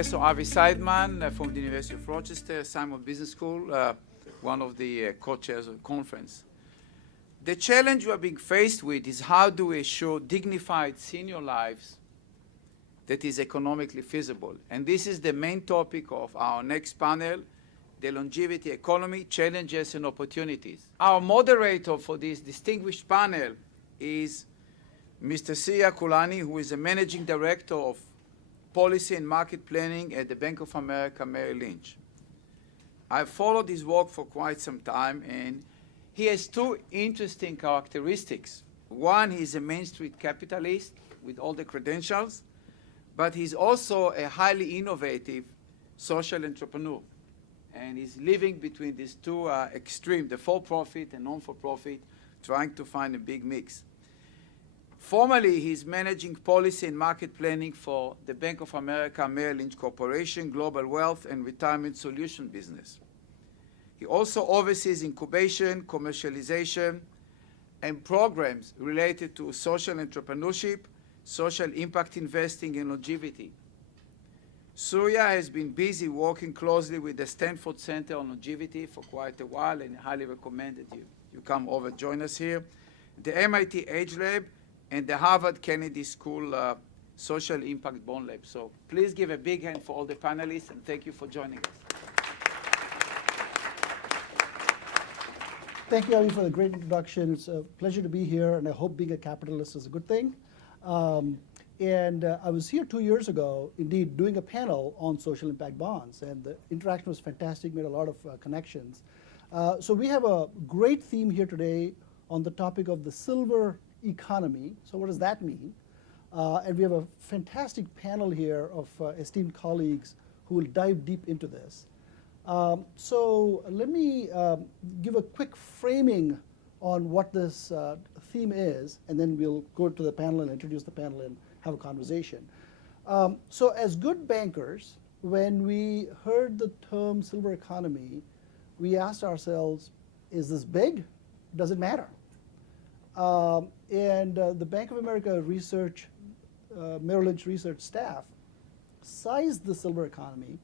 Professor Avi Seidman from the University of Rochester, Simon Business School, one of the co-chairs of the conference. The challenge we are being faced with is how do we assure dignified senior lives that is economically feasible. And this is the main topic of our next panel, the longevity economy, challenges and opportunities. Our moderator for this distinguished panel is Mr. Siya Kulani, who is the Managing Director of Policy and Market Planning at the Bank of America Merrill Lynch. I've followed his work for quite some time, and he has two interesting characteristics. One, he's a Main Street capitalist with all the credentials, but he's also a highly innovative social entrepreneur. And he's living between these two extremes, the for-profit and non-for-profit, trying to find a big mix. Formerly, he's managing policy and market planning for the Bank of America Merrill Lynch Corporation, Global Wealth and Retirement Solution business. He also oversees incubation, commercialization, and programs related to social entrepreneurship, social impact investing, and longevity. Surya has been busy working closely with the Stanford Center on Longevity for quite a while, and I highly recommend that you come over, join us here. The MIT Age Lab and the Harvard Kennedy School Social Impact Bond Lab. So please give a big hand for all the panelists, and thank you for joining us. Thank you, Avi, for the great introduction. It's a pleasure to be here, and I hope being a capitalist is a good thing. I was here 2 years ago, indeed, doing a panel on social impact bonds, and the interaction was fantastic, made a lot of connections. So we have a great theme here today on the topic of the silver economy. So what does that mean? And we have a fantastic panel here of esteemed colleagues who will dive deep into this. So let me give a quick framing on what this theme is, and then we'll go to the panel and introduce the panel and have a conversation. So as good bankers, when we heard the term silver economy, we asked ourselves, is this big? Does it matter? The Bank of America research, Merrill Lynch research staff sized the silver economy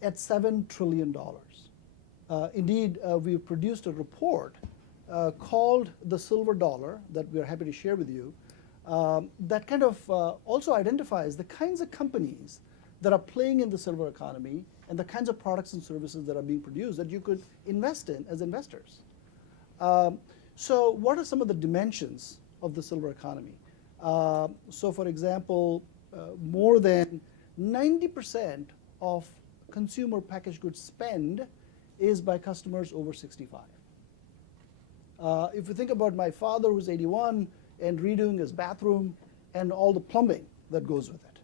at $7 trillion. Indeed, we've produced a report called the Silver Dollar that we're happy to share with you that kind of also identifies the kinds of companies that are playing in the silver economy and the kinds of products and services that are being produced that you could invest in as investors. So what are some of the dimensions of the silver economy? So for example, more than 90% of consumer packaged goods spend is by customers over 65. If you think about my father who's 81 and redoing his bathroom and all the plumbing that goes with it.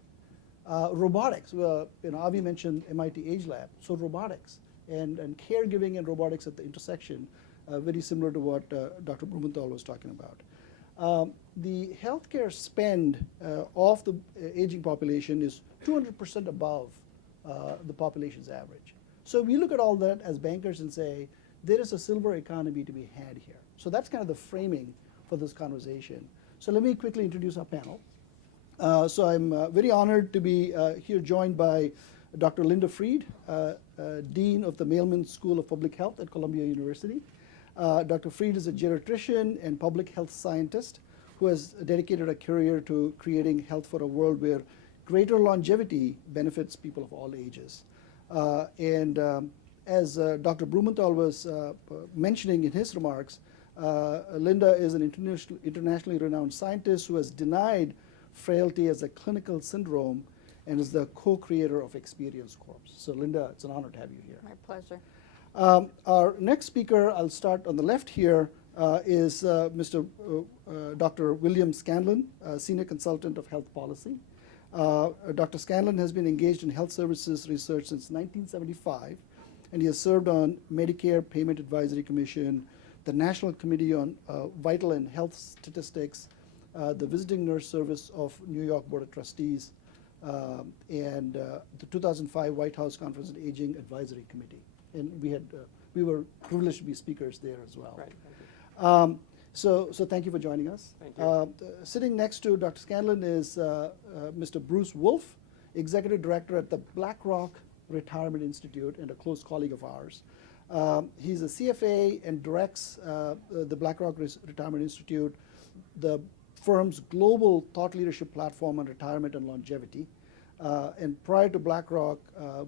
Robotics, Avi mentioned MIT Age Lab, so robotics and caregiving and robotics at the intersection, very similar to what Dr. Blumenthal was talking about. The healthcare spend of the aging population is 200% above the population's average. So we look at all that as bankers and say, there is a silver economy to be had here. So that's kind of the framing for this conversation. So let me quickly introduce our panel. So I'm very honored to be here joined by Dr. Linda Fried, Dean of the Mailman School of Public Health at Columbia University. Dr. Fried is a geriatrician and public health scientist who has dedicated a career to creating health for a world where greater longevity benefits people of all ages. As Dr. Blumenthal was mentioning in his remarks, Linda is an internationally renowned scientist who has denied frailty as a clinical syndrome and is the co-creator of Experience Corps. So Linda, it's an honor to have you here. My pleasure. Our next speaker, I'll start on the left here, is Mr. Dr. William Scanlon, Senior Consultant of Health Policy. Dr. Scanlon has been engaged in health services research since 1975, and he has served on Medicare Payment Advisory Commission, the National Committee on Vital and Health Statistics, the Visiting Nurse Service of New York Board of Trustees, and the 2005 White House Conference on Aging Advisory Committee. And we were privileged to be speakers there as well. Right. So thank you for joining us. Thank you. Sitting next to Dr. Scanlon is Mr. Bruce Wolfe, executive director at the BlackRock Retirement Institute and a close colleague of ours. He's a CFA and directs the BlackRock Retirement Institute, the firm's global thought leadership platform on retirement and longevity. And prior to BlackRock,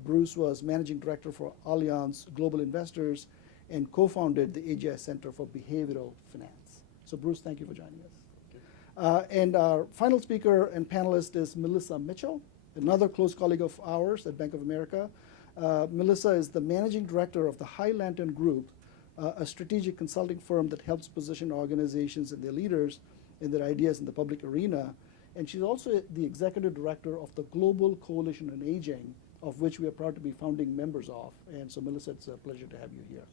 Bruce was managing director for Allianz Global Investors and co-founded the AGI Center for Behavioral Finance. So Bruce, thank you for joining us. And our final speaker and panelist is Melissa Mitchell, another close colleague of ours at Bank of America. Melissa is the managing director of the High Lantern Group, a strategic consulting firm that helps position organizations and their leaders and their ideas in the public arena. And she's also the executive director of the Global Coalition on Aging, of which we are proud to be founding members of. And so, Melissa, it's a pleasure to have you here.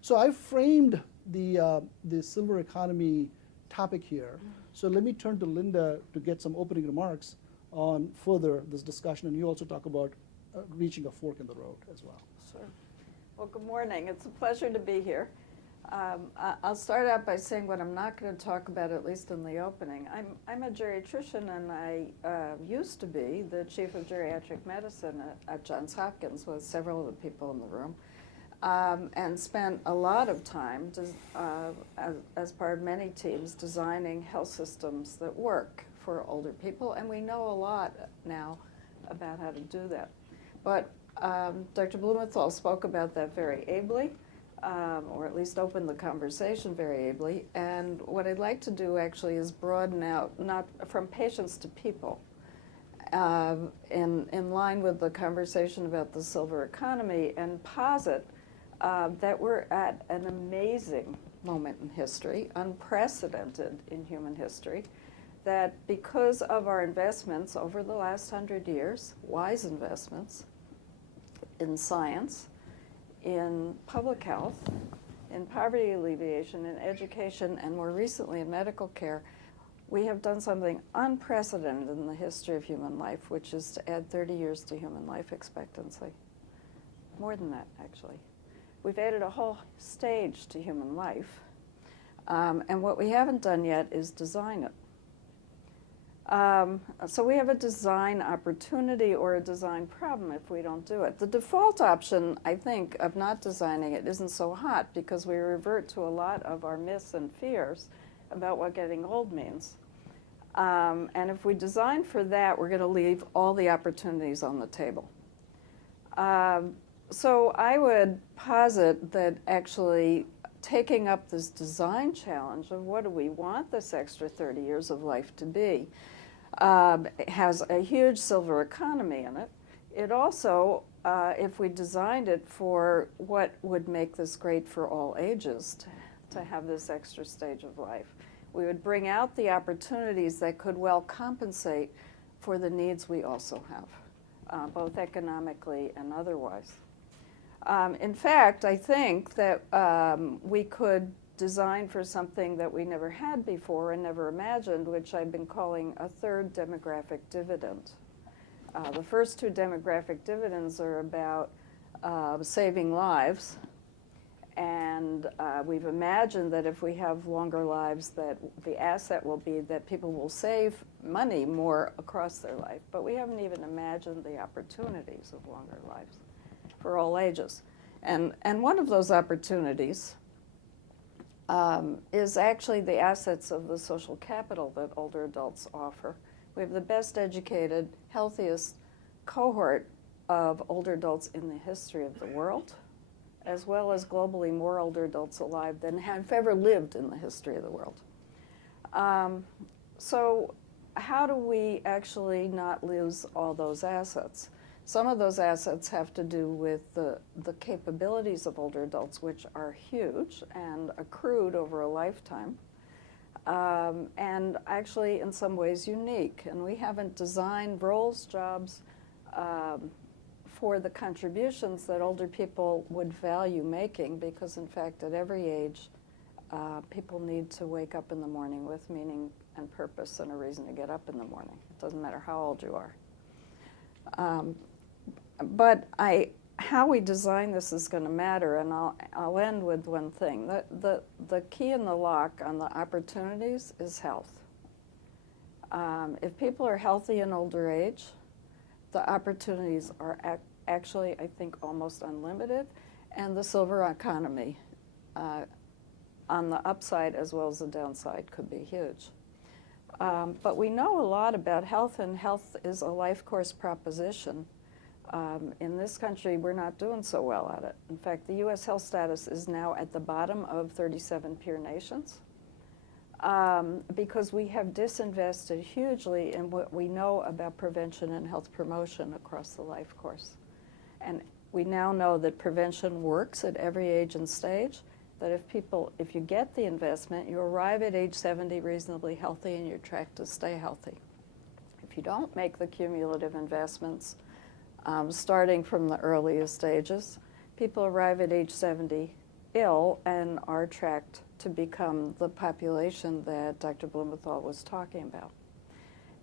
So I framed the silver economy topic here. So let me turn to Linda to get some opening remarks on further this discussion. And you also talk about reaching a fork in the road as well. Sure. Well, good morning. It's a pleasure to be here. I'll start out by saying what I'm not going to talk about, at least in the opening. I'm a geriatrician, and I used to be the chief of geriatric medicine at Johns Hopkins with several of the people in the room, and spent a lot of time as part of many teams designing health systems that work for older people, and we know a lot now about how to do that. But Dr. Blumenthal spoke about that very ably, or at least opened the conversation very ably. And what I'd like to do actually is broaden out, not from patients to people, in line with the conversation about the silver economy, and posit that we're at an amazing moment in history, unprecedented in human history, that because of our investments over the last 100 years, wise investments, in science, in public health, in poverty alleviation, in education, and more recently in medical care, we have done something unprecedented in the history of human life, which is to add 30 years to human life expectancy. More than that, actually. We've added a whole stage to human life, and what we haven't done yet is design it. So we have a design opportunity or a design problem if we don't do it. The default option, I think, of not designing it isn't so hot because we revert to a lot of our myths and fears about what getting old means. And if we design for that, we're going to leave all the opportunities on the table. So I would posit that actually taking up this design challenge of what do we want this extra 30 years of life to be, has a huge silver economy in it. It also, if we designed it for what would make this great for all ages, to have this extra stage of life, we would bring out the opportunities that could well compensate for the needs we also have, both economically and otherwise. In fact, I think that we could design for something that we never had before and never imagined, which I've been calling a third demographic dividend. The first two demographic dividends are about saving lives, and we've imagined that if we have longer lives, that the asset will be that people will save money more across their life, but we haven't even imagined the opportunities of longer lives for all ages. And one of those opportunities is actually the assets of the social capital that older adults offer. We have the best educated, healthiest cohort of older adults in the history of the world, as well as globally more older adults alive than have ever lived in the history of the world. So how do we actually not lose all those assets? Some of those assets have to do with the capabilities of older adults, which are huge and accrued over a lifetime, and actually in some ways unique. And we haven't designed roles, jobs, for the contributions that older people would value making, because in fact at every age people need to wake up in the morning with meaning and purpose and a reason to get up in the morning. It doesn't matter how old you are. But how we design this is going to matter, and I'll end with one thing. The key in the lock on the opportunities is health. If people are healthy in older age, the opportunities are actually, I think, almost unlimited, and the silver economy on the upside as well as the downside could be huge. But we know a lot about health, and health is a life course proposition. In this country, we're not doing so well at it. In fact, the U.S. health status is now at the bottom of 37 peer nations because we have disinvested hugely in what we know about prevention and health promotion across the life course. And we now know that prevention works at every age and stage, that if you get the investment, you arrive at age 70 reasonably healthy and you're tracked to stay healthy. If you don't make the cumulative investments, starting from the earliest stages, people arrive at age 70 ill and are tracked to become the population that Dr. Blumenthal was talking about.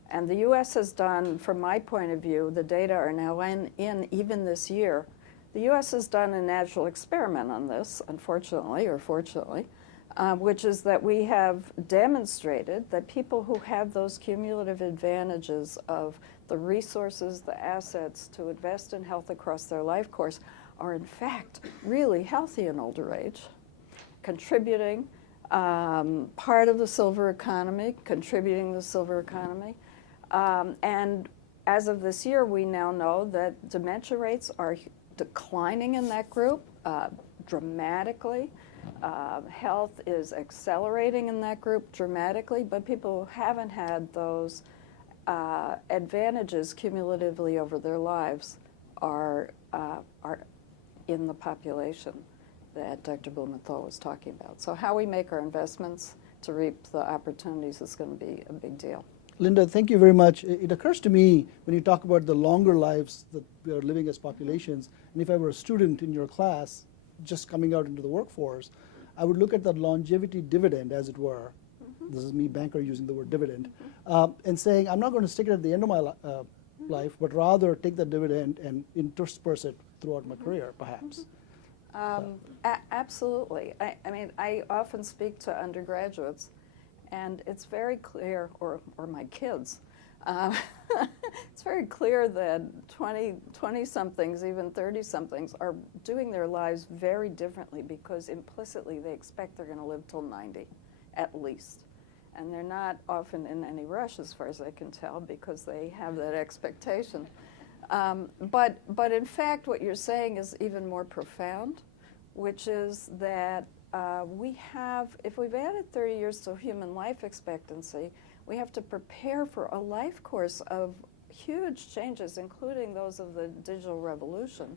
And the U.S. has done, from my point of view, the data are now in even this year. The U.S. has done a natural experiment on this, unfortunately or fortunately, which is that we have demonstrated that people who have those cumulative advantages of the resources, the assets to invest in health across their life course are in fact really healthy in older age, contributing part of the silver economy, contributing to the silver economy. And as of this year, we now know that dementia rates are declining in that group dramatically. Health is accelerating in that group dramatically, but people who haven't had those advantages cumulatively over their lives are in the population that Dr. Blumenthal was talking about. So how we make our investments to reap the opportunities is going to be a big deal. Linda, thank you very much. It occurs to me when you talk about the longer lives that we are living as populations, and if I were a student in your class just coming out into the workforce, I would look at that longevity dividend, as it were. Mm-hmm. This is me, banker, using the word dividend, and saying, I'm not going to stick it at the end of my life, but rather take that dividend and intersperse it throughout my career, perhaps. Absolutely. I mean, I often speak to undergraduates, and it's very clear, or my kids, it's very clear that 20-somethings, even 30-somethings, are doing their lives very differently because implicitly they expect they're going to live till 90, at least. And they're not often in any rush, as far as I can tell, because they have that expectation. But in fact, what you're saying is even more profound, which is that if we've added 30 years to human life expectancy, we have to prepare for a life course of huge changes, including those of the digital revolution,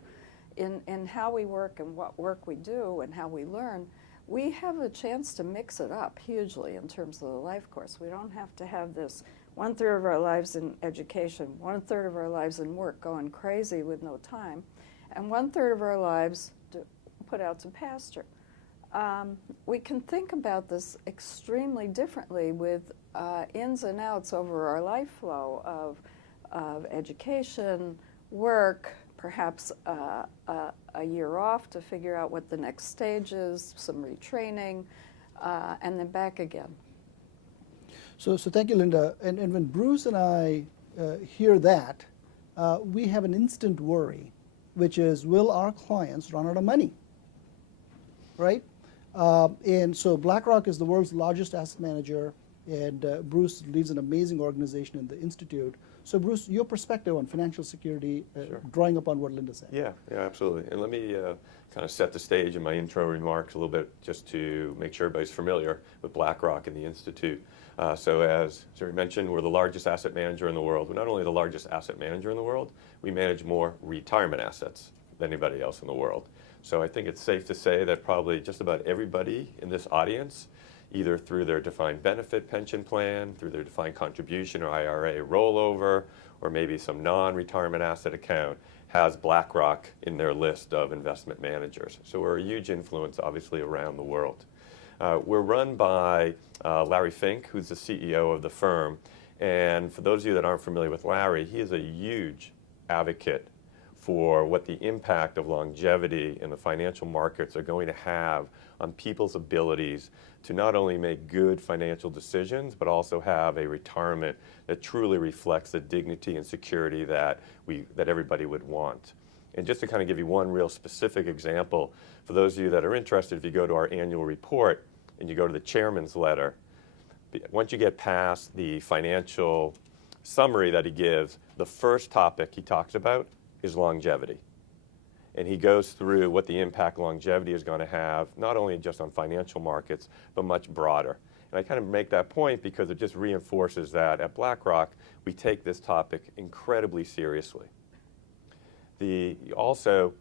in how we work and what work we do and how we learn. We have a chance to mix it up hugely in terms of the life course. We don't have to have this 1/3 of our lives in education, 1/3 of our lives in work going crazy with no time, and 1/3 of our lives put out to pasture. We can think about this extremely differently with ins and outs over our life flow of education, work, perhaps a year off to figure out what the next stage is, some retraining, and then back again. So thank you, Linda. And when Bruce and I hear that, we have an instant worry, which is, will our clients run out of money? Right? And so BlackRock is the world's largest asset manager, and Bruce leads an amazing organization in the Institute. So Bruce, your perspective on financial security, Sure. drawing upon what Linda said. Yeah, absolutely. And let me kind of set the stage in my intro remarks a little bit just to make sure everybody's familiar with BlackRock and the Institute. So as Zuri mentioned, we're the largest asset manager in the world. We're not only the largest asset manager in the world, we manage more retirement assets than anybody else in the world. So I think it's safe to say that probably just about everybody in this audience, either through their defined benefit pension plan, through their defined contribution or IRA rollover, or maybe some non-retirement asset account, has BlackRock in their list of investment managers. So we're a huge influence, obviously, around the world. We're run by Larry Fink, who's the CEO of the firm. And for those of you that aren't familiar with Larry, he is a huge advocate for what the impact of longevity in the financial markets are going to have on people's abilities to not only make good financial decisions, but also have a retirement that truly reflects the dignity and security that everybody would want. And just to kind of give you one real specific example, for those of you that are interested, if you go to our annual report and you go to the chairman's letter, once you get past the financial summary that he gives, the first topic he talks about is longevity. And he goes through what the impact longevity is going to have, not only just on financial markets, but much broader. And I kind of make that point because it just reinforces that at BlackRock, we take this topic incredibly seriously. Also,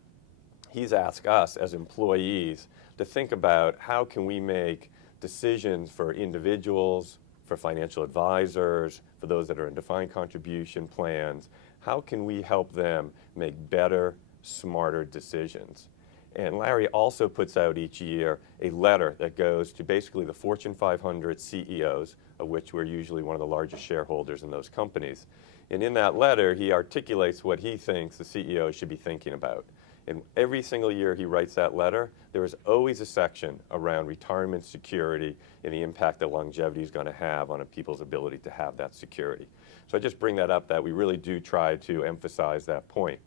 he's asked us as employees to think about how can we make decisions for individuals, for financial advisors, for those that are in defined contribution plans. How can we help them make better, smarter decisions? And Larry also puts out each year a letter that goes to basically the Fortune 500 CEOs, of which we're usually one of the largest shareholders in those companies. And in that letter, he articulates what he thinks the CEO should be thinking about. And every single year he writes that letter, there is always a section around retirement security and the impact that longevity is going to have on people's ability to have that security. So I just bring that up that we really do try to emphasize that point.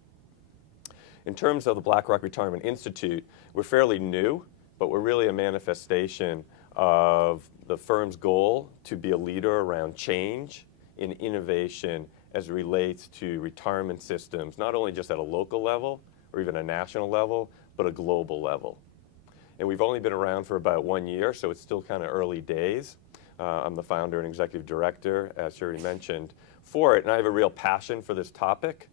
In terms of the BlackRock Retirement Institute, we're fairly new, but we're really a manifestation of the firm's goal to be a leader around change in innovation as it relates to retirement systems, not only just at a local level or even a national level, but a global level. And we've only been around for about 1 year, so it's still kind of early days. I'm the founder and executive director, as Sherry mentioned, for it, and I have a real passion for this topic.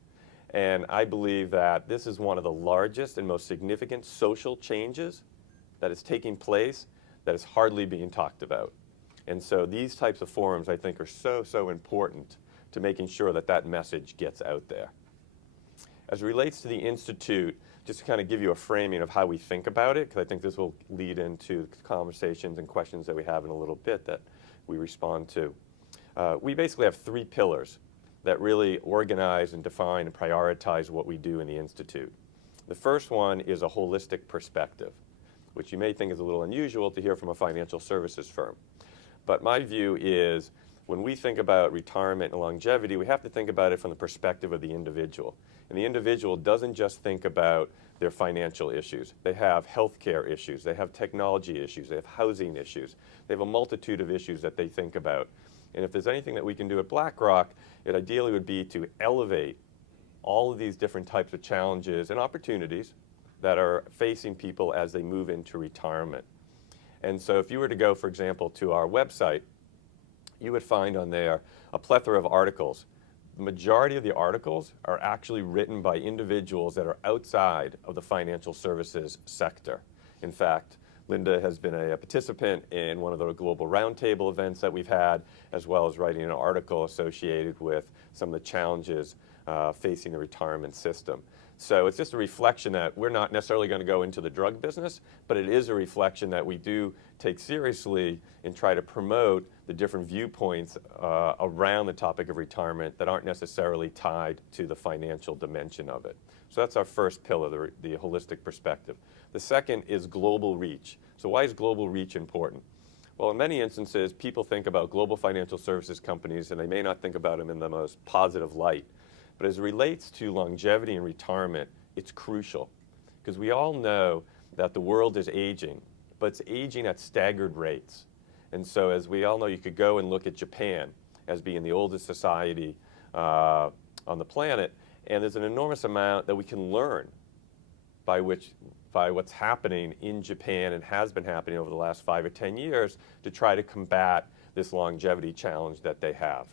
And I believe that this is one of the largest and most significant social changes that is taking place that is hardly being talked about. And so these types of forums, I think, are so important to making sure that that message gets out there. As it relates to the Institute, just to kind of give you a framing of how we think about it, because I think this will lead into conversations and questions that we have in a little bit that we respond to. We basically have 3 pillars that really organize and define and prioritize what we do in the Institute. The first one is a holistic perspective, which you may think is a little unusual to hear from a financial services firm. But my view is when we think about retirement and longevity, we have to think about it from the perspective of the individual. And the individual doesn't just think about their financial issues. They have healthcare issues, they have technology issues, they have housing issues. They have a multitude of issues that they think about. And if there's anything that we can do at BlackRock, it ideally would be to elevate all of these different types of challenges and opportunities that are facing people as they move into retirement. And so if you were to go, for example, to our website, you would find on there a plethora of articles. The majority of the articles are actually written by individuals that are outside of the financial services sector. In fact, Linda has been a participant in one of the global roundtable events that we've had, as well as writing an article associated with some of the challenges facing the retirement system. So it's just a reflection that we're not necessarily going to go into the drug business, but it is a reflection that we do take seriously and try to promote the different viewpoints around the topic of retirement that aren't necessarily tied to the financial dimension of it. So that's our first pillar, the holistic perspective. The second is global reach. So why is global reach important? Well, in many instances, people think about global financial services companies, and they may not think about them in the most positive light. But as it relates to longevity and retirement, it's crucial because we all know that the world is aging, but it's aging at staggered rates. And so as we all know, you could go and look at Japan as being the oldest society on the planet, and there's an enormous amount that we can learn by what's happening in Japan and has been happening over the last 5 or 10 years to try to combat this longevity challenge that they have.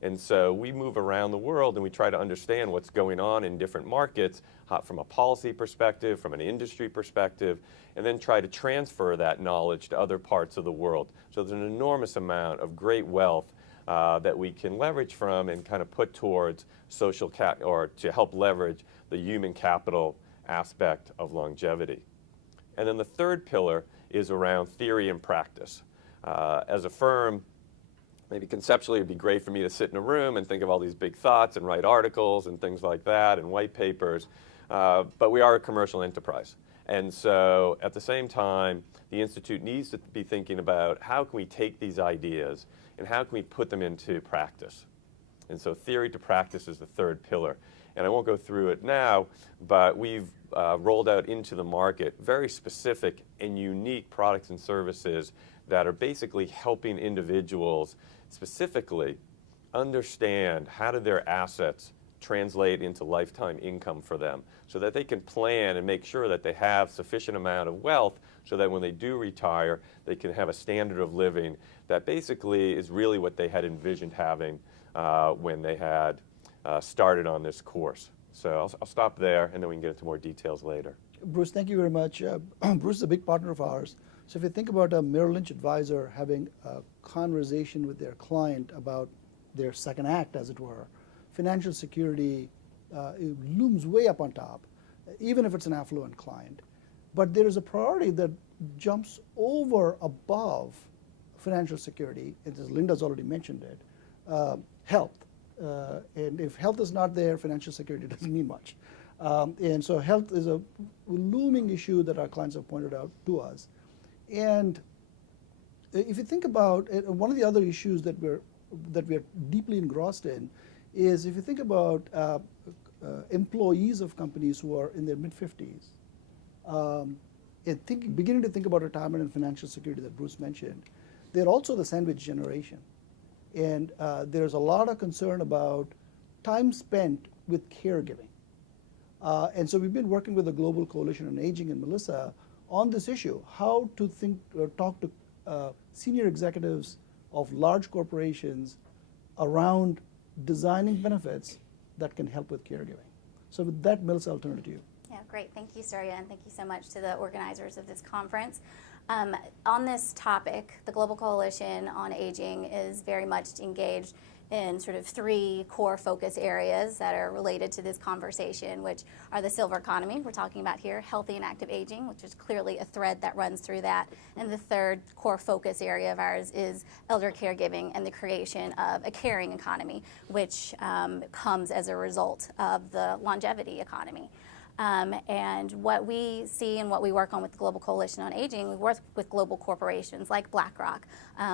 And so we move around the world and we try to understand what's going on in different markets from a policy perspective, from an industry perspective, and then try to transfer that knowledge to other parts of the world. So there's an enormous amount of great wealth that we can leverage from and kind of put towards or to help leverage the human capital aspect of longevity. And then the third pillar is around theory and practice. As a firm, maybe conceptually it'd be great for me to sit in a room and think of all these big thoughts and write articles and things like that and white papers, but we are a commercial enterprise. And so at the same time, the Institute needs to be thinking about how can we take these ideas and how can we put them into practice. And so theory to practice is the third pillar. And I won't go through it now, but we've rolled out into the market very specific and unique products and services that are basically helping individuals specifically understand how do their assets translate into lifetime income for them so that they can plan and make sure that they have sufficient amount of wealth so that when they do retire, they can have a standard of living that basically is really what they had envisioned having when they had started on this course. So I'll stop there, and then we can get into more details later. Bruce, thank you very much. Bruce is a big partner of ours. So if you think about a Merrill Lynch advisor having a conversation with their client about their second act, as it were, financial security it looms way up on top, even if it's an affluent client. But there is a priority that jumps over above financial security, and as Linda's already mentioned it, health. And if health is not there, financial security doesn't mean much. And so health is a looming issue that our clients have pointed out to us. And if you think about it, one of the other issues that we're deeply engrossed in is if you think about employees of companies who are in their mid-50s, and beginning to think about retirement and financial security that Bruce mentioned, they're also the sandwich generation. And there's a lot of concern about time spent with caregiving. And so we've been working with the Global Coalition on Aging and Melissa on this issue, how to talk to senior executives of large corporations around designing benefits that can help with caregiving. So with that, Melissa, I'll turn it to you. Yeah, great. Thank you, Surya, and thank you so much to the organizers of this conference. On this topic, the Global Coalition on Aging is very much engaged in sort of three core focus areas that are related to this conversation, which are the silver economy, we're talking about here, healthy and active aging, which is clearly a thread that runs through that. And the third core focus area of ours is elder caregiving and the creation of a caring economy, which comes as a result of the longevity economy. And what we see and what we work on with the Global Coalition on Aging, we work with global corporations like BlackRock,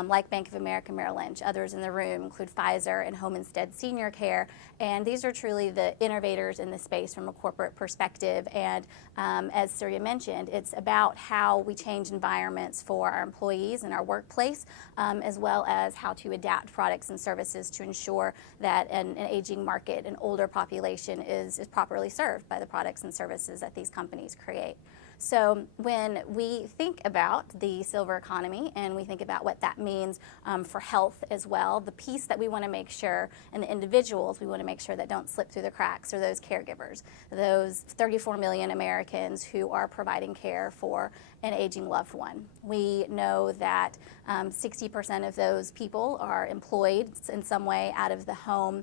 like Bank of America, Merrill Lynch. Others in the room include Pfizer and Home Instead Senior Care. And these are truly the innovators in the space from a corporate perspective. And as Surya mentioned, it's about how we change environments for our employees in our workplace, as well as how to adapt products and services to ensure that an aging market, an older population is properly served by the products and services that these companies create. So when we think about the silver economy and we think about what that means for health as well, the piece that we want to make sure, and the individuals we want to make sure that don't slip through the cracks are those caregivers, those 34 million Americans who are providing care for an aging loved one. We know that 60% of those people are employed in some way out of the home,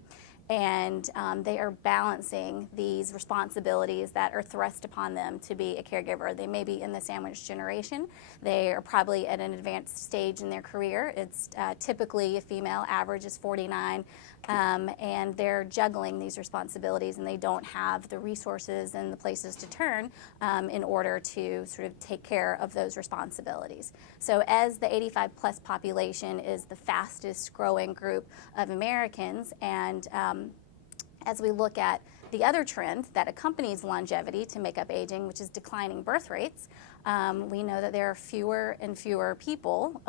and they are balancing these responsibilities that are thrust upon them to be a caregiver. They may be in the sandwich generation. They are probably at an advanced stage in their career. It's typically a female, average is 49, and they're juggling these responsibilities, and they don't have the resources and the places to turn in order to sort of take care of those responsibilities. So as the 85 plus population is the fastest growing group of Americans, and as we look at the other trend that accompanies longevity to make up aging, which is declining birth rates, we know that there are fewer and fewer people,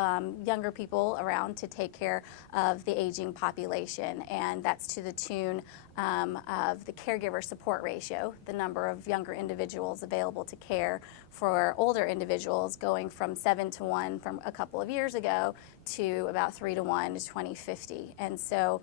younger people around to take care of the aging population, and that's to the tune of the caregiver support ratio, the number of younger individuals available to care for older individuals going from 7 to 1 from a couple of years ago to about 3 to 1 to 2050. And so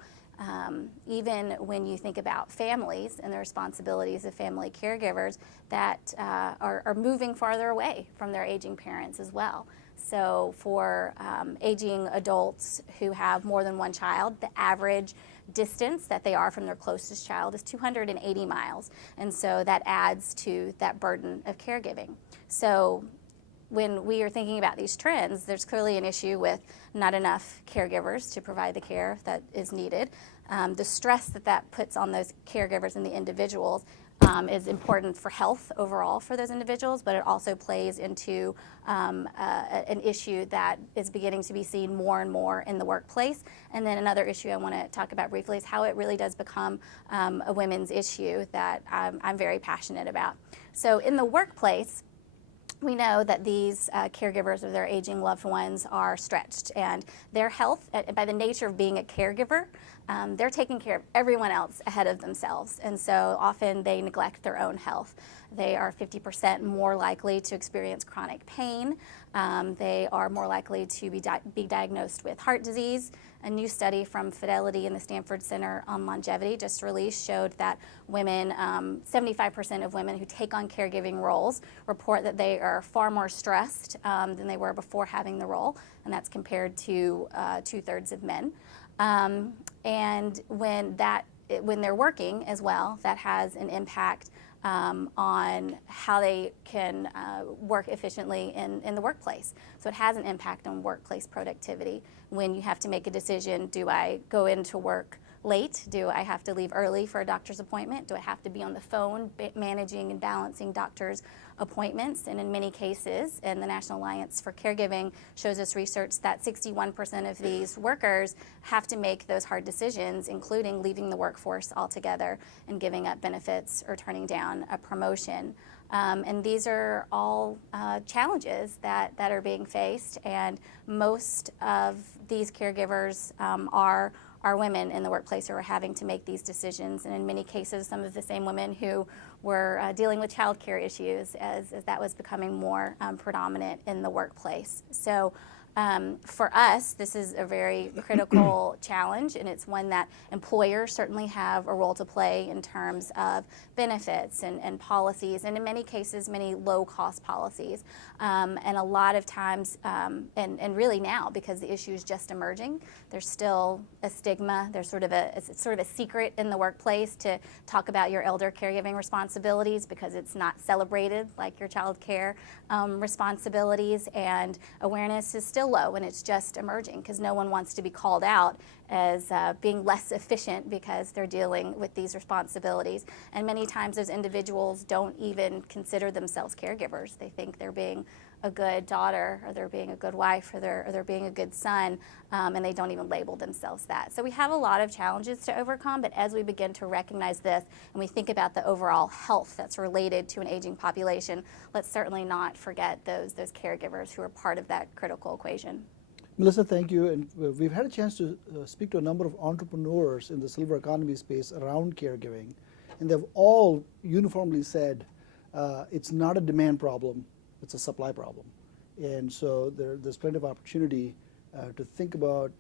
even when you think about families and the responsibilities of family caregivers that are moving farther away from their aging parents as well. So for aging adults who have more than one child, the average distance that they are from their closest child is 280 miles. And so that adds to that burden of caregiving. So when we are thinking about these trends, there's clearly an issue with not enough caregivers to provide the care that is needed. The stress that puts on those caregivers and the individuals is important for health overall for those individuals, but it also plays into an issue that is beginning to be seen more and more in the workplace. And then another issue I want to talk about briefly is how it really does become a women's issue that I'm very passionate about. So in the workplace, we know that these caregivers of their aging loved ones are stretched, and their health, by the nature of being a caregiver, they're taking care of everyone else ahead of themselves, and so often they neglect their own health. They are 50% more likely to experience chronic pain. They are more likely to be diagnosed with heart disease. A new study from Fidelity and the Stanford Center on Longevity just released showed that women, 75% of women who take on caregiving roles report that they are far more stressed than they were before having the role, and that's compared to 2/3 of men. And when they're working as well, that has an impact on how they can work efficiently in the workplace. So it has an impact on workplace productivity. When you have to make a decision, do I go into work late? Do I have to leave early for a doctor's appointment? Do I have to be on the phone managing and balancing doctors' appointments? And in many cases, and the National Alliance for Caregiving shows us research that 61% of these workers have to make those hard decisions, including leaving the workforce altogether and giving up benefits or turning down a promotion. And these are all challenges that are being faced, and most of these caregivers are women in the workplace who are having to make these decisions, and in many cases some of the same women who were dealing with child care issues as that was becoming more predominant in the workplace. So for us, this is a very critical challenge, and it's one that employers certainly have a role to play in terms of benefits and policies, and in many cases, many low-cost policies. And a lot of times, and really now, because the issue is just emerging, there's still a stigma. There's sort of a secret in the workplace to talk about your elder caregiving responsibilities because it's not celebrated like your child care responsibilities, and awareness is still low, and it's just emerging because no one wants to be called out as being less efficient because they're dealing with these responsibilities. And many times those individuals don't even consider themselves caregivers. They think they're being a good daughter, or they're being a good wife, or they're being a good son, and they don't even label themselves that. So we have a lot of challenges to overcome, but as we begin to recognize this and we think about the overall health that's related to an aging population, let's certainly not forget those caregivers who are part of that critical equation. Melissa, thank you. And we've had a chance to speak to a number of entrepreneurs in the silver economy space around caregiving, and they've all uniformly said it's not a demand problem, it's a supply problem. And so there's plenty of opportunity to think about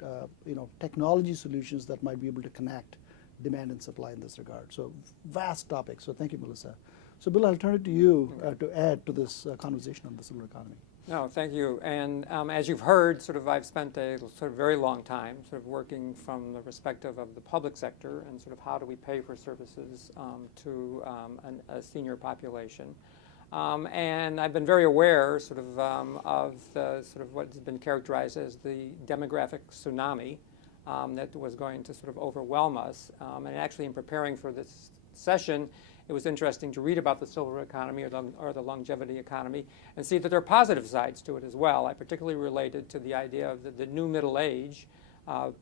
technology solutions that might be able to connect demand and supply in this regard. So vast topic. So thank you, Melissa. So Bill, I'll turn it to you to add to this conversation on the silver economy. No, thank you. And as you've heard, I've spent a very long time working from the perspective of the public sector and how do we pay for services to a senior population. And I've been very aware of the what has been characterized as the demographic tsunami that was going to overwhelm us. And actually, in preparing for this session, it was interesting to read about the silver economy or the longevity economy and see that there are positive sides to it as well. I particularly related to the idea of the new middle age,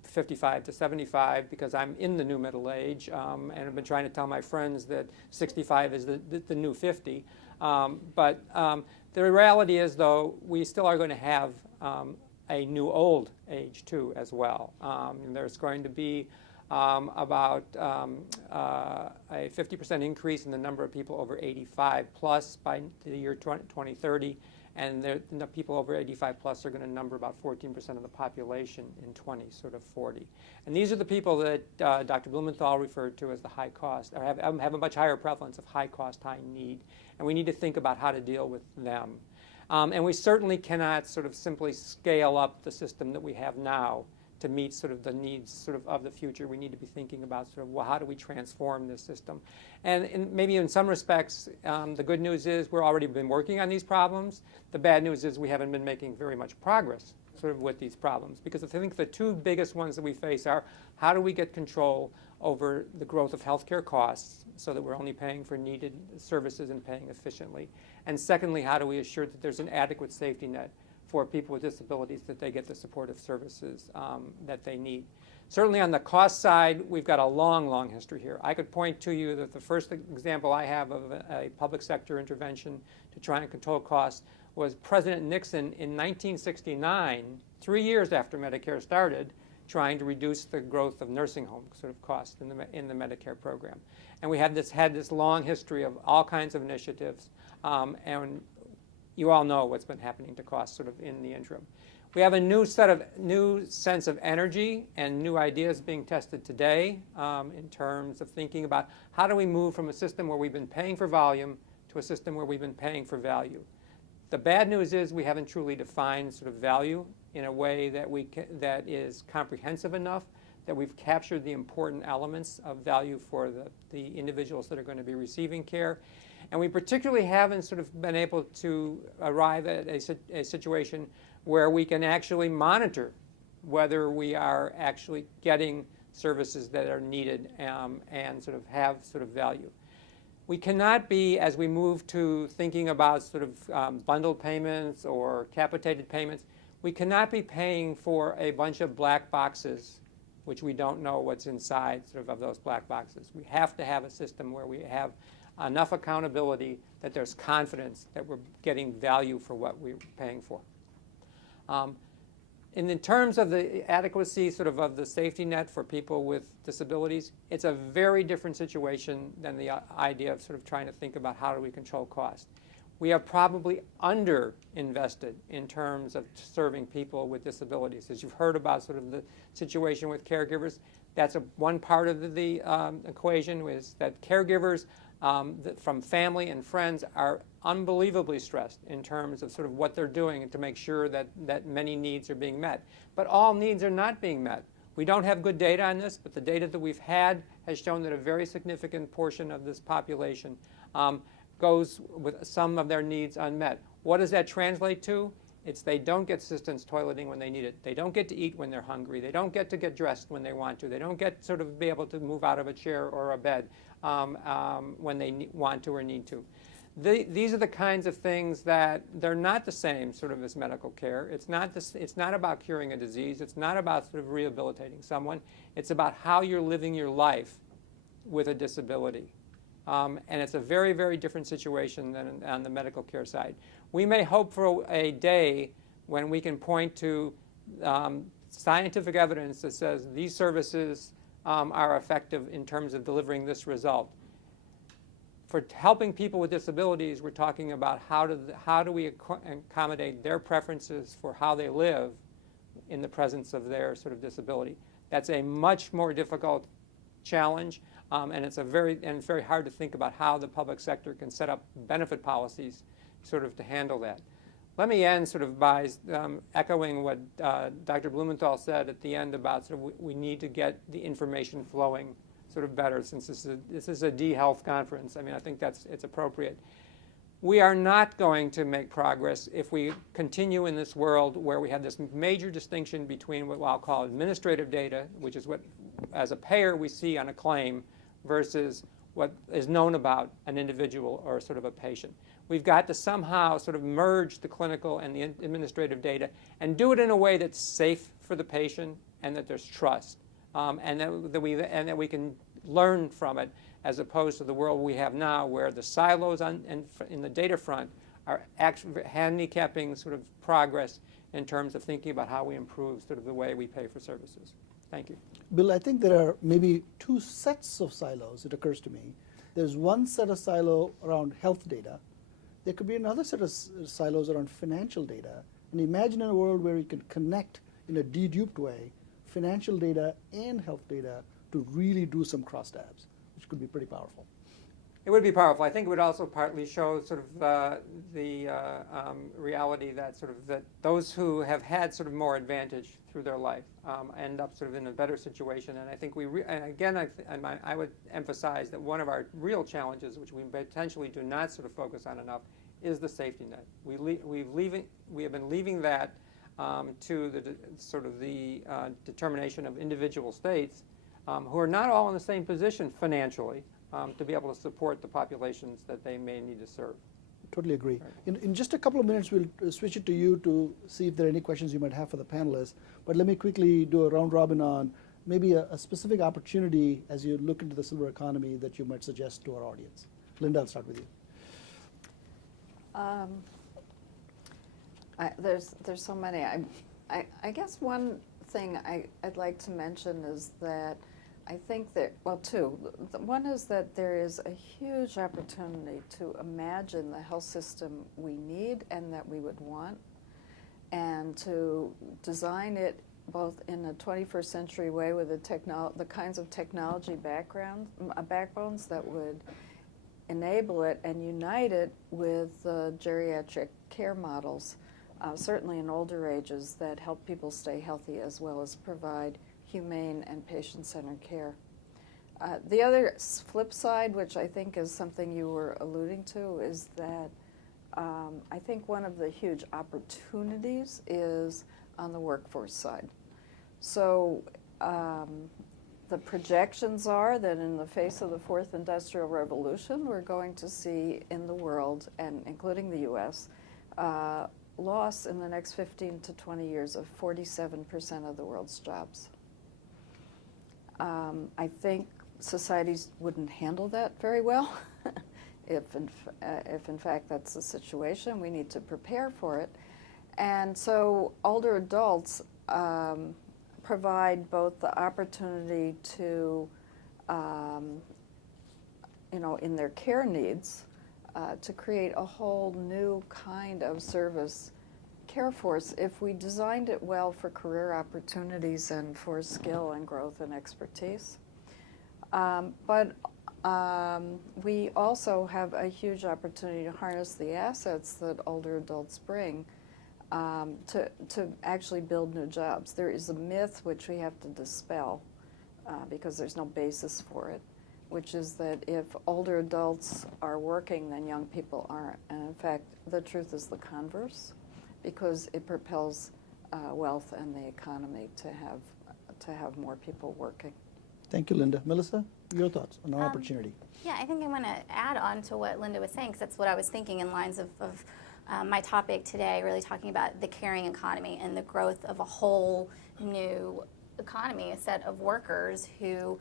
55 to 75, because I'm in the new middle age, and I've been trying to tell my friends that 65 is the new 50. But the reality is, though, we still are going to have a new old age, too, as well. And there's going to be about a 50% increase in the number of people over 85 plus by the year 2030, and the people over 85 plus are going to number about 14% of the population in 2040. And these are the people that Dr. Blumenthal referred to as the high cost, or have a much higher prevalence of high cost, high need, and we need to think about how to deal with them. And we certainly cannot simply scale up the system that we have now to meet sort of the needs sort of the future. We need to be thinking about sort of, well, how do we transform this system? And maybe in some respects, the good news is we're already been working on these problems. The bad news is we haven't been making very much progress sort of with these problems, because I think the two biggest ones that we face are, how do we get control over the growth of healthcare costs so that we're only paying for needed services and paying efficiently? And secondly, how do we assure that there's an adequate safety net for people with disabilities, that they get the supportive services that they need? Certainly on the cost side, we've got a long, long history here. I could point to you that the first example I have of a public sector intervention to try and control costs was President Nixon in 1969, 3 years after Medicare started, trying to reduce the growth of nursing home sort of costs in the Medicare program. And we had this long history of all kinds of initiatives, and you all know what's been happening to costs sort of in the interim. We have a new sense of energy and new ideas being tested today in terms of thinking about how do we move from a system where we've been paying for volume to a system where we've been paying for value. The bad news is we haven't truly defined sort of value in a way that is comprehensive enough, that we've captured the important elements of value for the individuals that are going to be receiving care. And we particularly haven't sort of been able to arrive at a situation where we can actually monitor whether we are actually getting services that are needed and sort of have sort of value. We cannot be, as we move to thinking about sort of bundled payments or capitated payments, we cannot be paying for a bunch of black boxes which we don't know what's inside sort of those black boxes. We have to have a system where we have enough accountability that there's confidence that we're getting value for what we're paying for. In terms of the adequacy sort of the safety net for people with disabilities, it's a very different situation than the idea of sort of trying to think about how do we control cost. We are probably under-invested in terms of serving people with disabilities. As you've heard about sort of the situation with caregivers, that's one part of the equation, is that caregivers from family and friends are unbelievably stressed in terms of sort of what they're doing to make sure that many needs are being met. But all needs are not being met. We don't have good data on this, but the data that we've had has shown that a very significant portion of this population goes with some of their needs unmet. What does that translate to? It's they don't get assistance toileting when they need it. They don't get to eat when they're hungry. They don't get to get dressed when they want to. They don't get sort of be able to move out of a chair or a bed when they want to or need to. These are the kinds of things that they're not the same sort of as medical care. It's not about curing a disease. It's not about sort of rehabilitating someone. It's about how you're living your life with a disability. And it's a very, very different situation than on the medical care side. We may hope for a day when we can point to scientific evidence that says these services are effective in terms of delivering this result. For helping people with disabilities, we're talking about how do we accommodate their preferences for how they live in the presence of their sort of disability. That's a much more difficult challenge. And it's very hard to think about how the public sector can set up benefit policies sort of to handle that. Let me end sort of by echoing what Dr. Blumenthal said at the end about sort of we need to get the information flowing sort of better, since this is a d.health conference. I mean, I think it's appropriate. We are not going to make progress if we continue in this world where we have this major distinction between what I'll call administrative data, which is what, as a payer, we see on a claim, versus what is known about an individual or sort of a patient. We've got to somehow sort of merge the clinical and the administrative data and do it in a way that's safe for the patient and that there's trust, and that we can learn from it, as opposed to the world we have now where the silos in the data front are actually handicapping sort of progress in terms of thinking about how we improve sort of the way we pay for services. Thank you. Bill, I think there are maybe two sets of silos, it occurs to me. There's one set of silo around health data. There could be another set of silos around financial data. And imagine in a world where you can connect in a deduped way financial data and health data to really do some crosstabs, which could be pretty powerful. It would be powerful. I think it would also partly show sort of the reality that that those who have had sort of more advantage through their life end up sort of in a better situation. And I think and again, I would emphasize that one of our real challenges, which we potentially do not sort of focus on enough, is the safety net. We have been leaving that to the determination of individual states who are not all in the same position financially to be able to support the populations that they may need to serve. Totally agree. In just a couple of minutes, we'll switch it to you to see if there are any questions you might have for the panelists. But let me quickly do a round robin on maybe a specific opportunity as you look into the silver economy that you might suggest to our audience. Linda, I'll start with you. There's so many. I guess one thing I'd like to mention is that I think that, well, two. One is that there is a huge opportunity to imagine the health system we need and that we would want, and to design it both in a 21st century way with the kinds of technology backbones that would enable it and unite it with geriatric care models, certainly in older ages, that help people stay healthy as well as provide humane and patient-centered care. The other flip side, which I think is something you were alluding to, is that I think one of the huge opportunities is on the workforce side. So the projections are that in the face of the fourth industrial revolution, we're going to see in the world, and including the US, loss in the next 15 to 20 years of 47% of the world's jobs. I think societies wouldn't handle that very well. If in fact that's the situation, we need to prepare for it. And so older adults provide both the opportunity to, in their care needs, to create a whole new kind of service care force if we designed it well for career opportunities and for skill and growth and expertise. But we also have a huge opportunity to harness the assets that older adults bring to actually build new jobs. There is a myth which we have to dispel because there's no basis for it, which is that if older adults are working, then young people aren't. And in fact, the truth is the converse, because it propels wealth and the economy to have more people working. Thank you, Linda. Melissa, your thoughts on our opportunity? Yeah, I think I want to add on to what Linda was saying, because that's what I was thinking in lines of my topic today, really talking about the caring economy and the growth of a whole new economy, a set of workers who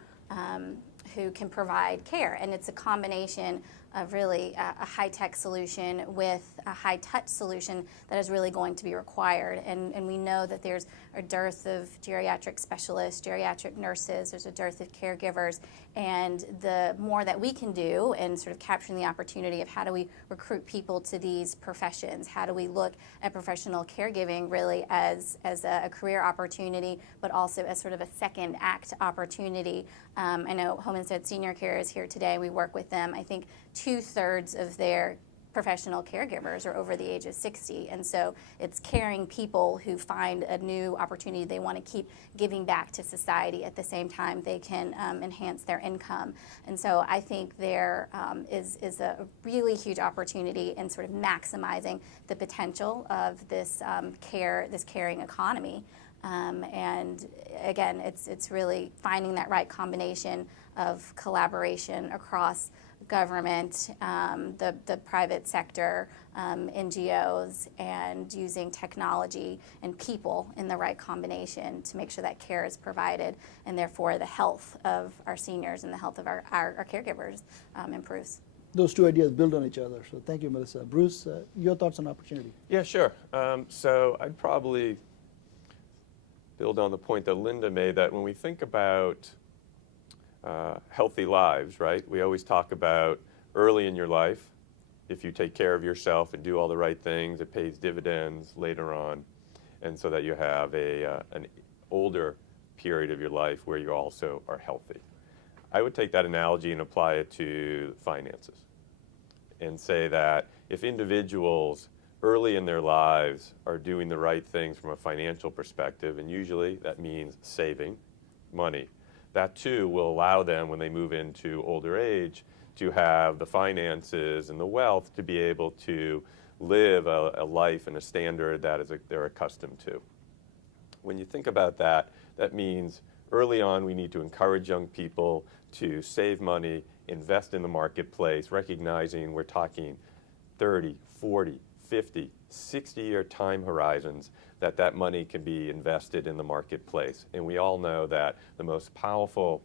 can provide care. And it's a combination of really a high-tech solution with a high-touch solution that is really going to be required. And we know that there's a dearth of geriatric specialists, geriatric nurses, there's a dearth of caregivers, and the more that we can do in sort of capturing the opportunity of how do we recruit people to these professions, how do we look at professional caregiving really as a career opportunity, but also as sort of a second act opportunity. I know Home Instead Senior Care is here today. We work with them. I think 2/3 of their professional caregivers are over the age of 60, and so it's caring people who find a new opportunity. They want to keep giving back to society at the same time they can enhance their income. And so I think there is a really huge opportunity in sort of maximizing the potential of this caring economy. And again, it's really finding that right combination of collaboration across government, the private sector, NGOs, and using technology and people in the right combination to make sure that care is provided, and therefore the health of our seniors and the health of our caregivers improves. Those two ideas build on each other. So thank you, Melissa. Bruce, your thoughts on opportunity? Yeah, sure. So I'd probably build on the point that Linda made, that when we think about healthy lives, right? We always talk about early in your life, if you take care of yourself and do all the right things, it pays dividends later on, and so that you have an older period of your life where you also are healthy. I would take that analogy and apply it to finances and say that if individuals early in their lives are doing the right things from a financial perspective, and usually that means saving money, that too will allow them, when they move into older age, to have the finances and the wealth to be able to live a life and a standard that they're accustomed to. When you think about that, that means early on we need to encourage young people to save money, invest in the marketplace, recognizing we're talking 30, 40, 50, 60-year time horizons that money can be invested in the marketplace. And we all know that the most powerful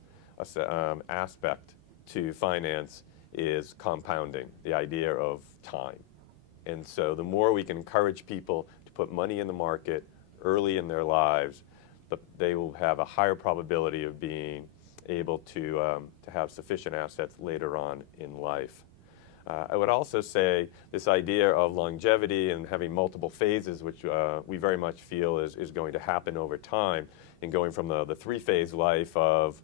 aspect to finance is compounding, the idea of time. And so the more we can encourage people to put money in the market early in their lives, they will have a higher probability of being able to have sufficient assets later on in life. I would also say this idea of longevity and having multiple phases, which we very much feel is going to happen over time, and going from the three-phase life of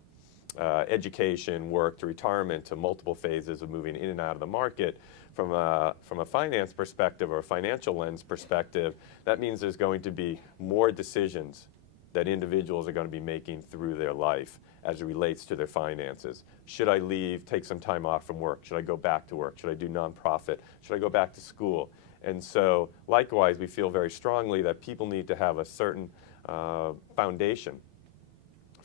education, work, to retirement, to multiple phases of moving in and out of the market. From a finance perspective or a financial lens perspective, that means there's going to be more decisions that individuals are going to be making through their life as it relates to their finances. Should I leave, take some time off from work? Should I go back to work? Should I do nonprofit? Should I go back to school? And so likewise, we feel very strongly that people need to have a certain foundation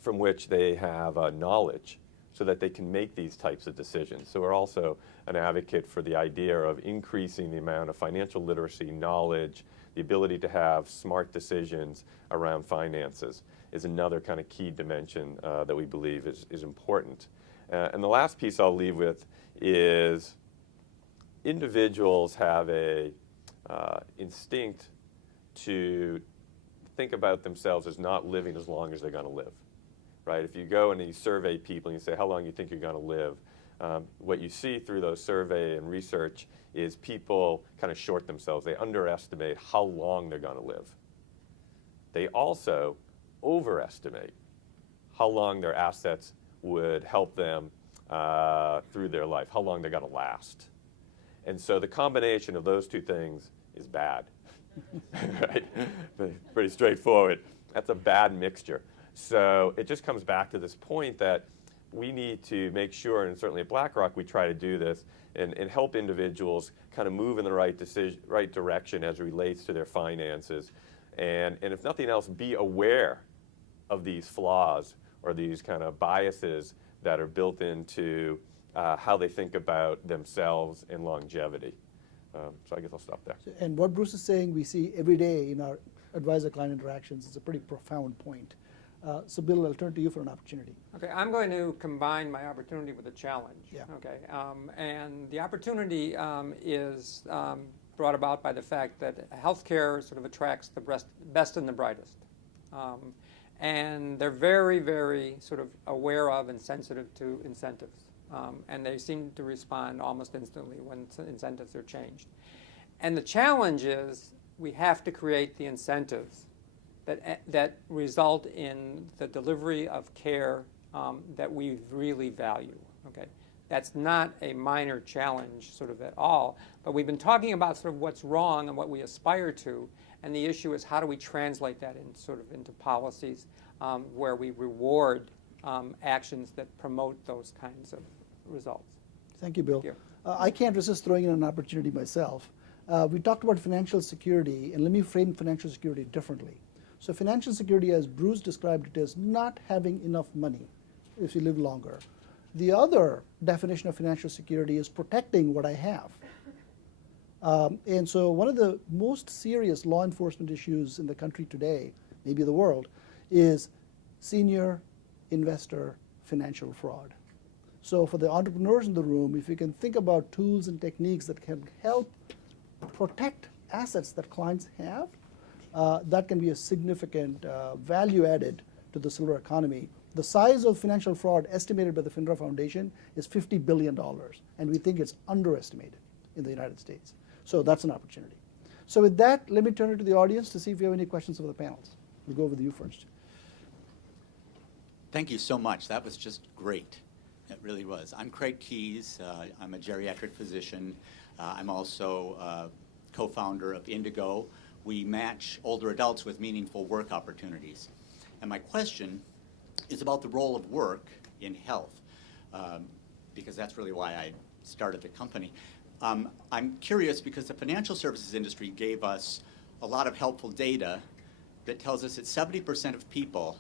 from which they have knowledge so that they can make these types of decisions. So we're also an advocate for the idea of increasing the amount of financial literacy, knowledge, the ability to have smart decisions around finances is another kind of key dimension that we believe is important. And the last piece I'll leave with is individuals have a instinct to think about themselves as not living as long as they're going to live, right? If you go and you survey people and you say, how long do you think you're going to live? What you see through those survey and research is people kind of short themselves. They underestimate how long they're going to live. They also overestimate how long their assets would help them through their life, how long they're going to last. And so the combination of those two things is bad, right? Pretty straightforward. That's a bad mixture. So it just comes back to this point that we need to make sure, and certainly at BlackRock we try to do this, and help individuals kind of move in the right direction as it relates to their finances. And if nothing else, be aware of these flaws or these kind of biases that are built into how they think about themselves and longevity. So I guess I'll stop there. And what Bruce is saying we see every day in our advisor-client interactions is a pretty profound point. So Bill, I'll turn to you for an opportunity. Okay, I'm going to combine my opportunity with a challenge. Yeah. Okay, and the opportunity is brought about by the fact that healthcare sort of attracts the best and the brightest. And they're very, very sort of aware of and sensitive to incentives. And they seem to respond almost instantly when incentives are changed. And the challenge is we have to create the incentives that result in the delivery of care that we really value. Okay, that's not a minor challenge sort of at all, but we've been talking about sort of what's wrong and what we aspire to, and the issue is how do we translate that into policies where we reward actions that promote those kinds of results. Thank you, Bill. Thank I can't resist throwing in an opportunity myself. We talked about financial security, and let me frame financial security differently. So financial security, as Bruce described it, is not having enough money if you live longer. The other definition of financial security is protecting what I have. And so one of the most serious law enforcement issues in the country today, maybe the world, is senior investor financial fraud. So for the entrepreneurs in the room, if you can think about tools and techniques that can help protect assets that clients have, that can be a significant value added to the silver economy. The size of financial fraud estimated by the FINRA Foundation is $50 billion, and we think it's underestimated in the United States. So that's an opportunity. So with that, let me turn it to the audience to see if you have any questions of the panels. We'll go with you first. Thank you so much. That was just great. It really was. I'm Craig Keyes. I'm a geriatric physician. I'm also co-founder of Indigo. We match older adults with meaningful work opportunities. And my question is about the role of work in health, because that's really why I started the company. I'm curious because the financial services industry gave us a lot of helpful data that tells us that 70% of people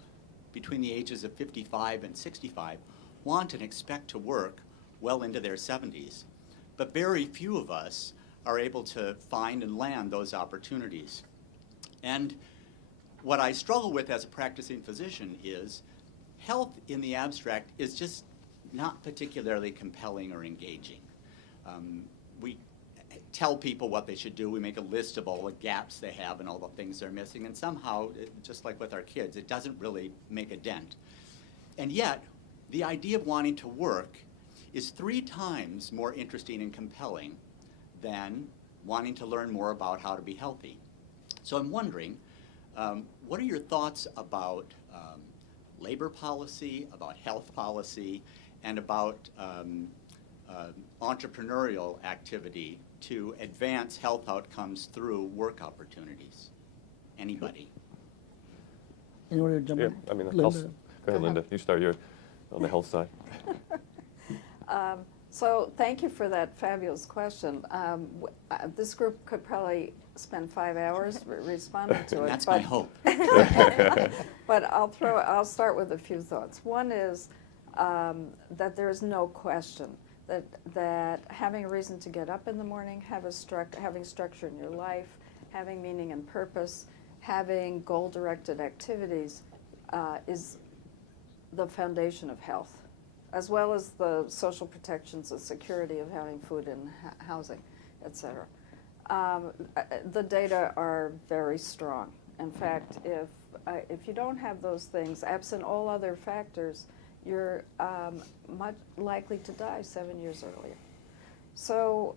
between the ages of 55 and 65 want and expect to work well into their 70s. But very few of us are able to find and land those opportunities. And what I struggle with as a practicing physician is health in the abstract is just not particularly compelling or engaging. We tell people what they should do. We make a list of all the gaps they have and all the things they're missing. And somehow, just like with our kids, it doesn't really make a dent. And yet, the idea of wanting to work is 3 times more interesting and compelling than wanting to learn more about how to be healthy. So I'm wondering, what are your thoughts about labor policy, about health policy, and about entrepreneurial activity to advance health outcomes through work opportunities? Anybody? Anyone want to jump Yeah, in? I mean, Linda? go ahead, Linda. You start your on the health side. So thank you for that fabulous question. This group could probably spend 5 hours responding to it. That's my hope. But I'll start with a few thoughts. One is that there is no question that having a reason to get up in the morning, having structure in your life, having meaning and purpose, having goal-directed activities is the foundation of health, as well as the social protections and security of having food and housing, et cetera. The data are very strong. In fact, if you don't have those things, absent all other factors, you're much likely to die 7 years earlier. So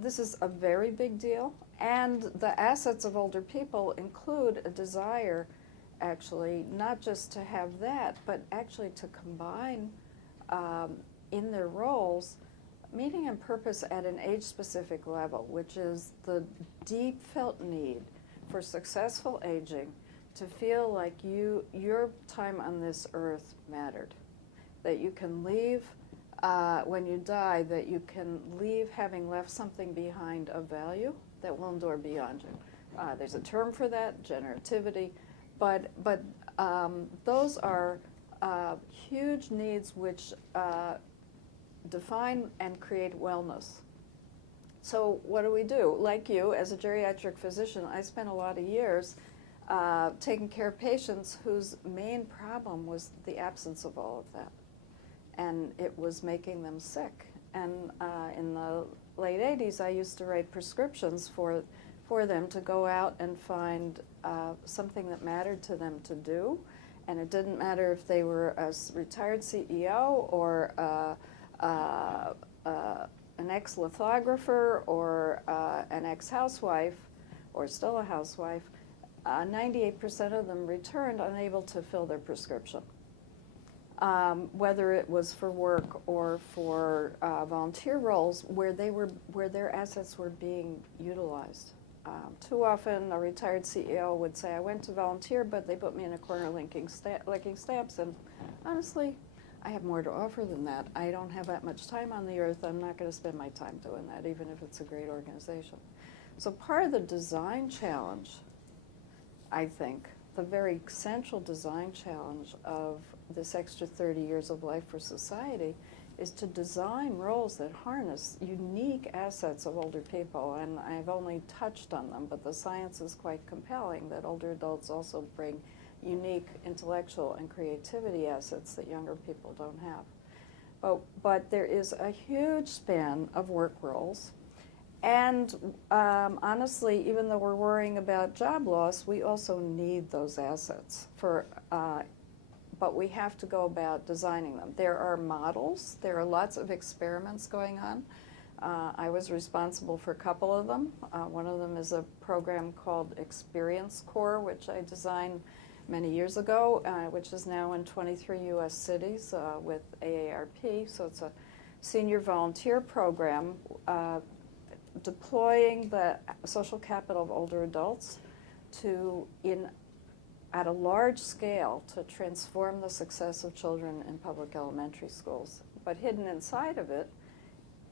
this is a very big deal, and the assets of older people include a desire, actually, not just to have that, but actually to combine in their roles meaning and purpose at an age-specific level, which is the deep felt need for successful aging to feel like your time on this earth mattered, that you can leave when you die, that you can leave having left something behind of value that will endure beyond you. There's a term for that, generativity, but those are huge needs which define and create wellness. So what do? Like you, as a geriatric physician, I spent a lot of years taking care of patients whose main problem was the absence of all of that. And it was making them sick. And in the late 80s, I used to write prescriptions for them to go out and find something that mattered to them to do. And it didn't matter if they were a retired CEO or an ex-lithographer or an ex-housewife or still a housewife. 98% of them returned unable to fill their prescription, whether it was for work or for volunteer roles where their assets were being utilized. Too often, a retired CEO would say, "I went to volunteer, but they put me in a corner licking stamps." And honestly, I have more to offer than that. I don't have that much time on the earth. I'm not going to spend my time doing that, even if it's a great organization. So part of the design challenge, I think, the very central design challenge of this extra 30 years of life for society is to design roles that harness unique assets of older people. And I've only touched on them, but the science is quite compelling that older adults also bring unique intellectual and creativity assets that younger people don't have. But there is a huge span of work roles. And honestly, even though we're worrying about job loss, we also need those assets but we have to go about designing them. There are models. There are lots of experiments going on. I was responsible for a couple of them. One of them is a program called Experience Core, which I designed many years ago, which is now in 23 U.S. cities with AARP. So it's a senior volunteer program deploying the social capital of older adults at a large scale to transform the success of children in public elementary schools. But hidden inside of it,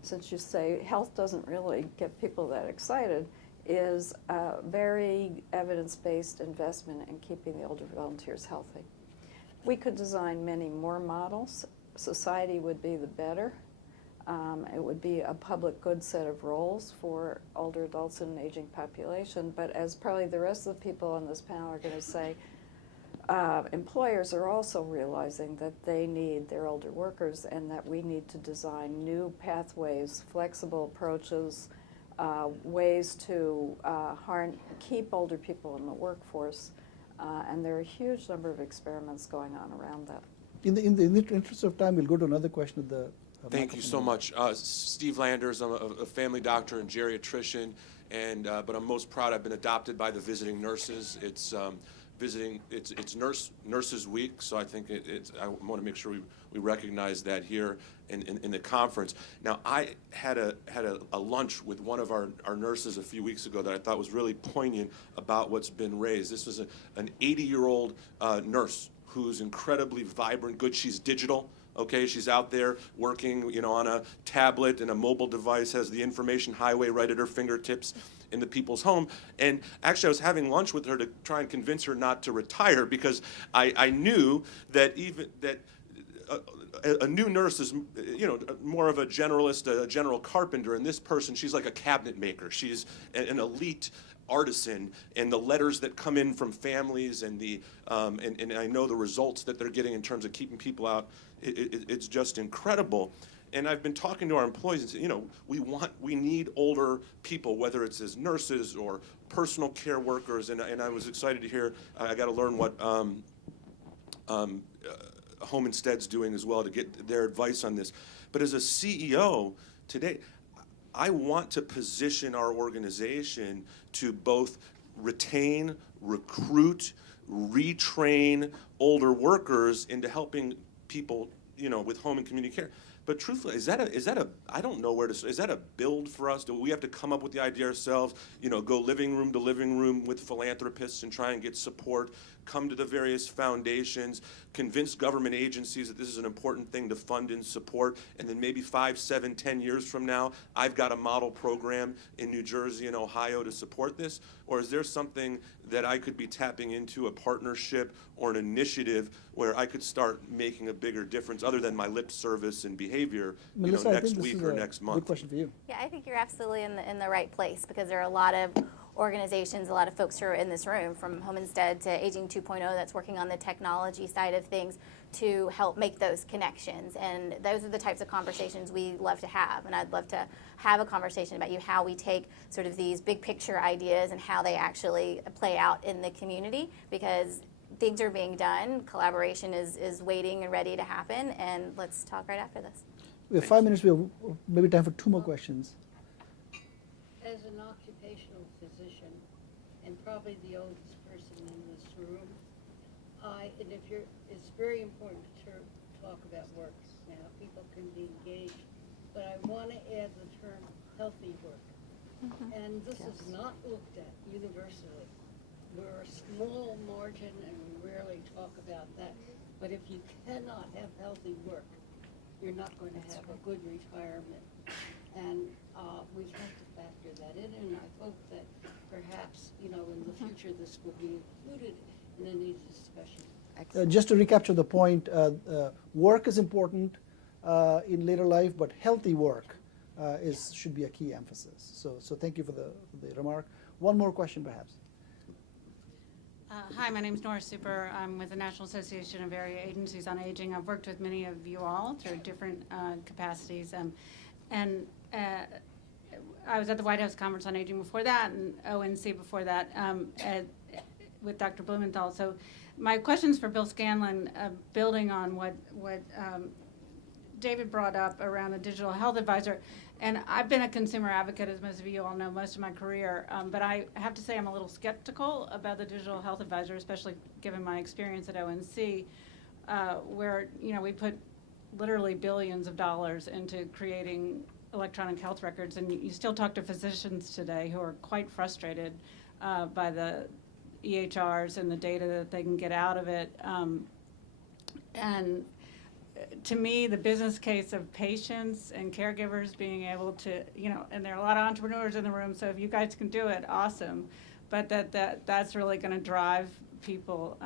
since you say health doesn't really get people that excited, is a very evidence-based investment in keeping the older volunteers healthy. We could design many more models. Society would be the better. It would be a public good set of roles for older adults in an aging population, but as probably the rest of the people on this panel are going to say, employers are also realizing that they need their older workers and that we need to design new pathways, flexible approaches, ways to keep older people in the workforce, and there are a huge number of experiments going on around that. In the interest of time, we'll go to another question at the Thank you so much. Steve Landers, I'm a family doctor and geriatrician, but I'm most proud I've been adopted by the visiting nurses. It's Nurses Week, so I think I want to make sure we recognize that here in the conference. Now, I had a lunch with one of our nurses a few weeks ago that I thought was really poignant about what's been raised. This was an 80-year-old nurse who's incredibly vibrant, good. She's digital. Okay, she's out there working, on a tablet and a mobile device, has the information highway right at her fingertips in the people's home. And actually, I was having lunch with her to try and convince her not to retire, because I knew that a new nurse is, more of a generalist, a general carpenter, and this person, she's like a cabinet maker. She's an elite artisan, and the letters that come in from families and and I know the results that they're getting in terms of keeping people out, it's just incredible. And I've been talking to our employees and saying, we need older people, whether it's as nurses or personal care workers, and I was excited to hear, I got to learn what Home Instead's doing as well to get their advice on this. But as a CEO today, I want to position our organization to both retain, recruit, retrain older workers into helping people, with home and community care. But truthfully, is that a I don't know where to, is that a build for us? Do we have to come up with the idea ourselves, go living room to living room with philanthropists and try and get support, come to the various foundations, convince government agencies that this is an important thing to fund and support, and then maybe 5, 7, 10 years from now, I've got a model program in New Jersey and Ohio to support this? Or is there something that I could be tapping into, a partnership or an initiative where I could start making a bigger difference other than my lip service and behavior, Melissa, next week or next month? Good question for you. Yeah, I think you're absolutely in the right place, because there are a lot of organizations, a lot of folks who are in this room, from Home Instead to Aging 2.0, that's working on the technology side of things to help make those connections. And those are the types of conversations we love to have. And I'd love to have a conversation about how we take sort of these big picture ideas and how they actually play out in the community, because things are being done, collaboration is waiting and ready to happen, and let's talk right after this. We have 5 minutes, we have maybe time for 2 more questions. As an occupational physician, and probably the oldest person in this room, it's very important to talk about work now. People can be engaged, but I want to add the term healthy work. And this is not looked at universally. We're a small margin and we rarely talk about that. But if you cannot have healthy work, you're not going to have a good retirement. And we have to factor that in, and I hope that perhaps, in the future, this will be included in any discussion. Just to recapture the point, work is important in later life, but healthy work should be a key emphasis. So thank you for the remark. One more question, perhaps. Hi, my name is Nora Super. I'm with the National Association of Area Agencies on Aging. I've worked with many of you all through different capacities. And I was at the White House Conference on Aging before that, and ONC before that, with Dr. Blumenthal. So my question's for Bill Scanlon, building on what David brought up around the digital health advisor, and I've been a consumer advocate, as most of you all know, most of my career, but I have to say I'm a little skeptical about the digital health advisor, especially given my experience at ONC, where, you know, we put literally billions of dollars into creating electronic health records, and you still talk to physicians today who are quite frustrated by the EHRs and the data that they can get out of it. And to me, the business case of patients and caregivers being able to, you know, and there are a lot of entrepreneurs in the room, so if you guys can do it, awesome. But that's really going to drive people.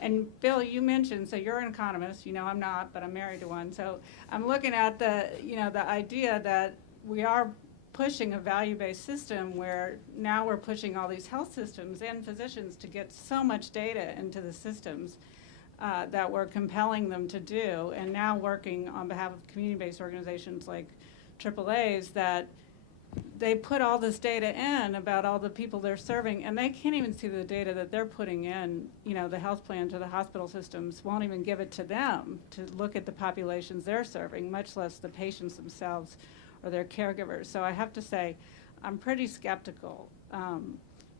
And Bill, you mentioned, so you're an economist, you know I'm not, but I'm married to one. So I'm looking at the, you know, the idea that we are pushing a value-based system where now we're pushing all these health systems and physicians to get so much data into the systems that we're compelling them to do, and now working on behalf of community-based organizations like AAA's that they put all this data in about all the people they're serving, and they can't even see the data that they're putting in. You know, the health plans or the hospital systems won't even give it to them to look at the populations they're serving, much less the patients themselves or their caregivers. So I have to say, I'm pretty skeptical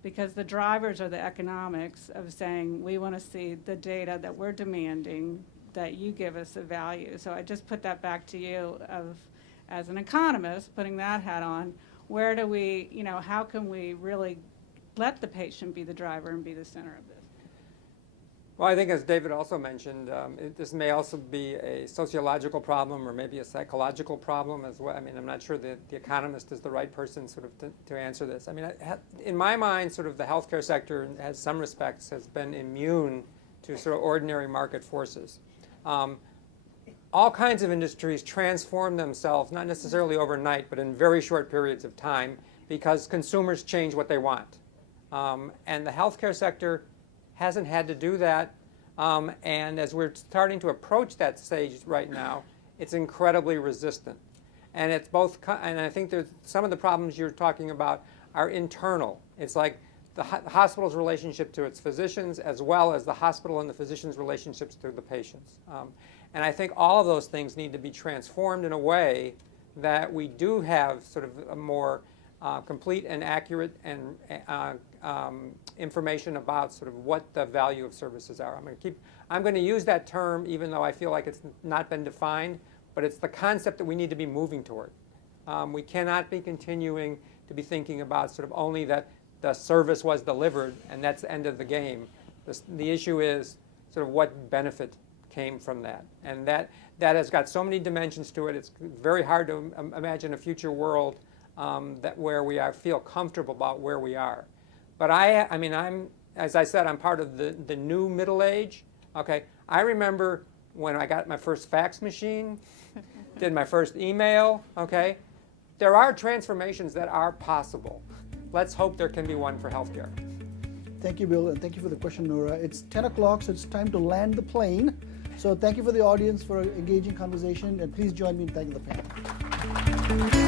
because the drivers are the economics of saying we want to see the data that we're demanding that you give us a value. So I just put that back to you as an economist, putting that hat on. Where do we, you know, how can we really let the patient be the driver and be the center of this? Well, I think as David also mentioned, this may also be a sociological problem or maybe a psychological problem as well. I mean, I'm not sure that the economist is the right person sort of to answer this. I mean, in my mind, sort of the healthcare sector, in some respects, has been immune to sort of ordinary market forces. All kinds of industries transform themselves, not necessarily overnight, but in very short periods of time because consumers change what they want. And the healthcare sector hasn't had to do that, and as we're starting to approach that stage right now, it's incredibly resistant. And it's both, and I think there's some of the problems you're talking about are internal. It's like the hospital's relationship to its physicians as well as the hospital and the physician's relationships to the patients. And I think all of those things need to be transformed in a way that we do have sort of a more complete and accurate and information about sort of what the value of services are. I'm going to use that term even though I feel like it's not been defined, but it's the concept that we need to be moving toward. We cannot be continuing to be thinking about sort of only that the service was delivered and that's the end of the game. The issue is sort of what benefit came from that. And that has got so many dimensions to it. It's very hard to imagine a future world where we feel comfortable about where we are. But I mean, as I said, I'm part of the new middle age. Okay, I remember when I got my first fax machine, did my first email. Okay, there are transformations that are possible. Let's hope there can be one for healthcare. Thank you, Bill, and thank you for the question, Nora. It's 10 o'clock, so it's time to land the plane. So thank you for the audience for engaging conversation, and please join me in thanking the panel.